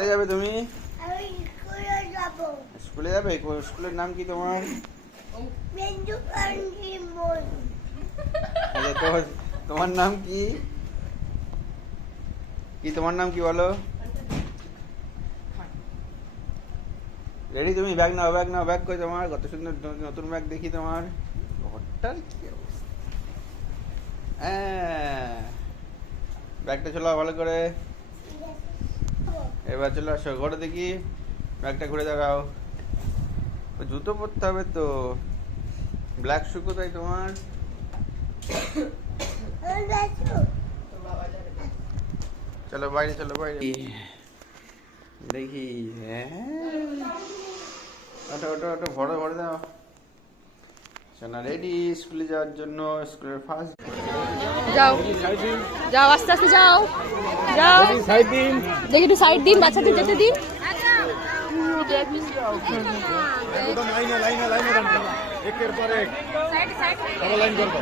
কোথায় যাবে তুমি? আমি স্কুলে যাব। স্কুলে যাবে? স্কুলের নাম কি তোমার? আচ্ছা, তোমার নাম কি? তোমার নাম কি বলো? রেডি তুমি? ব্যাগ নাও, ব্যাগ নাও। ব্যাগ কই তোমার? কত সুন্দর নতুন ব্যাগ দেখি তোমার। ঘরটার কি অবস্থা! হ্যাঁ, ব্যাগটা চলো ভালো করে। এবার চলে আসো ঘরে, দেখি ব্যাগটা ঘুরে দাঁড়াও। জুতো পরতে হবে তো। ব্ল্যাক শু কোথায় তোমার? চলো বাইরে, চলো বাইরে দেখি। হ্যাঁ, ওটা ওটা ওটা ভরে ভরে দাও। সোনা রেডি স্কুলে যাওয়ার জন্য। স্কুলের ফার্স্ট। যাও যাও, আস্তে আস্তে যাও যাও। দেখি একটু সাইড দিন, বাচ্চাদের যেতে দিন। একের পর এক লাইন করবো।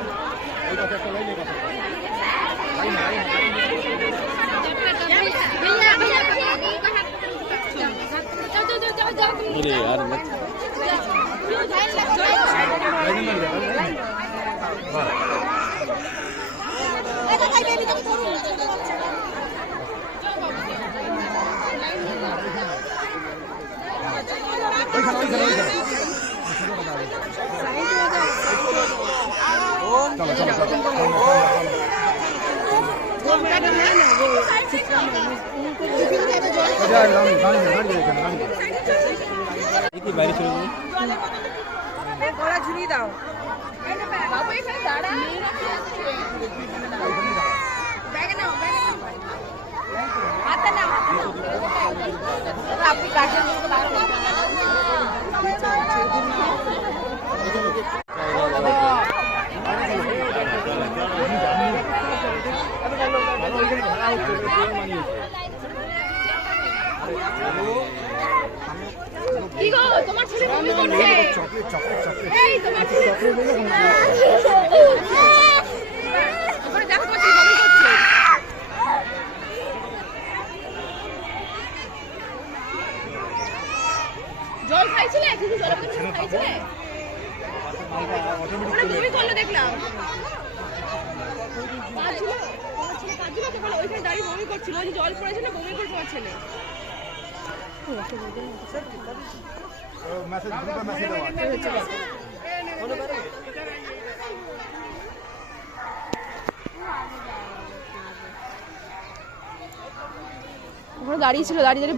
বাইরে চলে যাবে। গলা ঝুলিয়ে দাও। আপনি গার্জেন কি গো, তোমার ছেলে বমি করছে। এই তোমার ছেলে ওখানে দেখো, তোমার ছেলে বমি করছে। জল খাইছিলে? শুধু জল খাইছিলে? ওরা বমি করলো দেখলাম। কাঁদছিল, তোমার ছেলে কাঁদছিল তো, বলে ওইখানে দাঁড়িয়ে বমি করছিল। ওই যে জল পড়েছিল, বমি করছে তোমার ছেলে। দাঁড়িয়ে ছিল, দাঁড়িয়ে